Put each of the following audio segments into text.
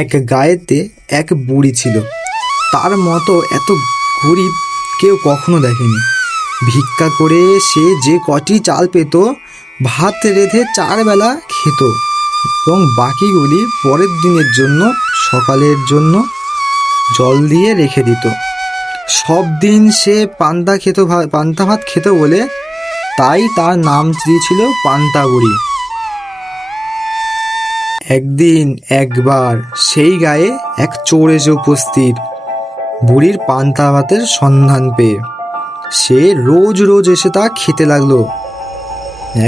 এক গায়েতে এক বুড়ি ছিল। তার মতো এত গরিব কেউ কখনো দেখেনি। ভিক্ষা করে সে যে কটি চাল পেত ভাত রেঁধে 4 বেলা খেত এবং বাকিগুলি পরের দিনের জন্য সকালের জন্য জল দিয়ে রেখে দিত। সব দিন সে পান্তা ভাত খেত বলে তাই তার নাম দিয়েছিল পান্তা বুড়ি। একবার সেই গায়ে এক চোর এসে উপস্থিত। বুড়ির পান্তা ভাতের সন্ধান পেয়ে সে রোজ রোজ এসে তা খেতে লাগলো।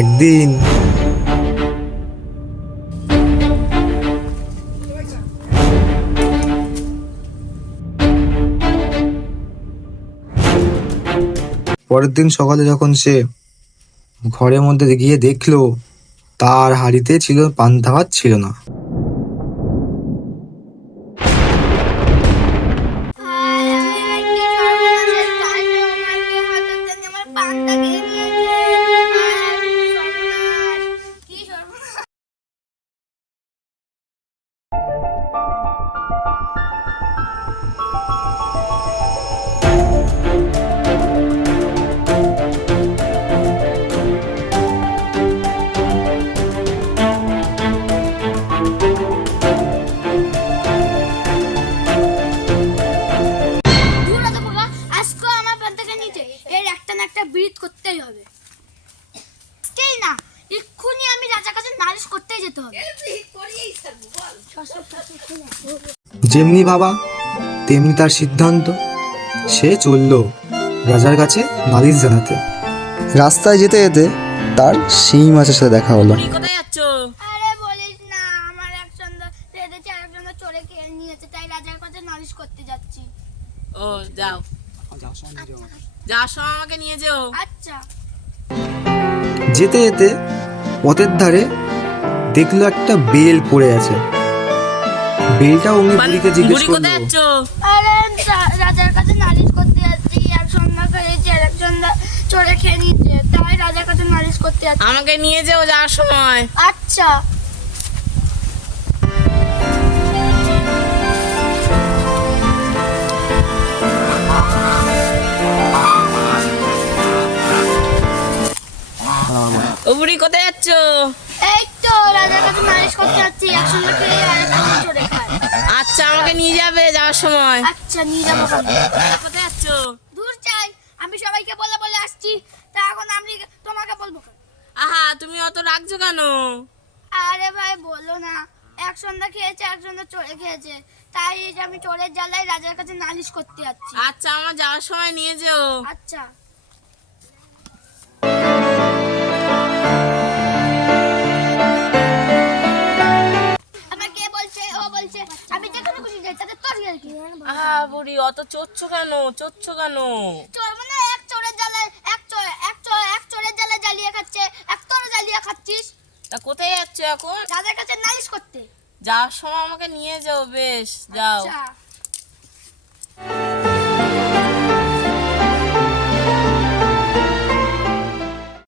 একদিন পরের দিন সকালে যখন সে ঘরের মধ্যে গিয়ে দেখলো তার হাঁড়িতে ছিল পান্তা ভাত ছিল না। করতেই হবে না, এক্ষুনি আমি রাজার কাছে নালিশ করতেই যেতে হবে। যেমনি ভাবা তেমনি তার সিদ্ধান্ত। সে চলল রাজার কাছে নালিশ জানাতে। রাস্তায় যেতে যেতে তার শিং মাছের সাথে দেখা হলো। কোথায় যাচ্ছ? আরে বলিস না, আমার এক সন্ধ্যা রেঁধেছে আরেকজন চোরে খেয়ে নিয়েছে, তাই রাজার কাছে নালিশ করতে যাচ্ছি। ও যাও, যাওয়ার সময় আমাকে নিয়ে যেও। আচ্ছা। যেতে যেতে পথের ধারে দেখলো একটা বেল পড়ে আছে। বেলটা অমনি বুড়িকে জিজ্ঞেস বুড়ি করলো, কোথায় যাচ্ছ? আরে রাজার কাছে নালিশ করতে যাচ্ছি, এক সন্ধ্যা খেয়েছে আরেকজন চোরে খেয়ে নিয়েছে, তাই রাজার কাছে নালিশ করতে যাচ্ছি। আমাকে নিয়ে যেও যাওয়ার সময়। আচ্ছা। ও বুড়ি কোথায় যাচ্ছ? এই তো রাজার কাছে নালিশ করতে যাচ্ছি, এক সন্ধ্যা খেয়ে আরেকজন চোরে খায়। আচ্ছা, আমাকে নিয়ে যাবে যাওয়ার সময়। আচ্ছা, নিয়ে যাবো। কোথায় যাচ্ছ? দূর চাই, আমি সবাইকে বলে বলে আসছি, তা এখন আমি তোমাকে বলবো কেন? আহা, তুমি অত রাখছো কেন? আরে ভাই বলো না, এক সন্ধ্যা খেয়েছে এক সন্ধ্যা চোরে খেয়েছে, তাই আমি চোরের জ্বালায় রাজার কাছে নালিশ করতে যাচ্ছি। আচ্ছা, আমার যাওয়ার সময় নিয়ে যেও। আচ্ছা। আমাকে বলছে, ও বলছে আমি যেখানে খুশি যাই, তাতে তোর কি আর কি? আহা বুড়ি, অত চড়ছো কেন? চোর মানে এক চোরের জ্বালায় এক চোরের জ্বালায় জ্বালিয়ে খাচ্ছে, এক তোরে জ্বালিয়ে খাচ্ছিস। তা কোথায় যাচ্ছ এখন? রাজার কাছে নালিশ করতে। যাওয়ার সময় আমাকে নিয়ে যাও, বেশ যাও। আচ্ছা।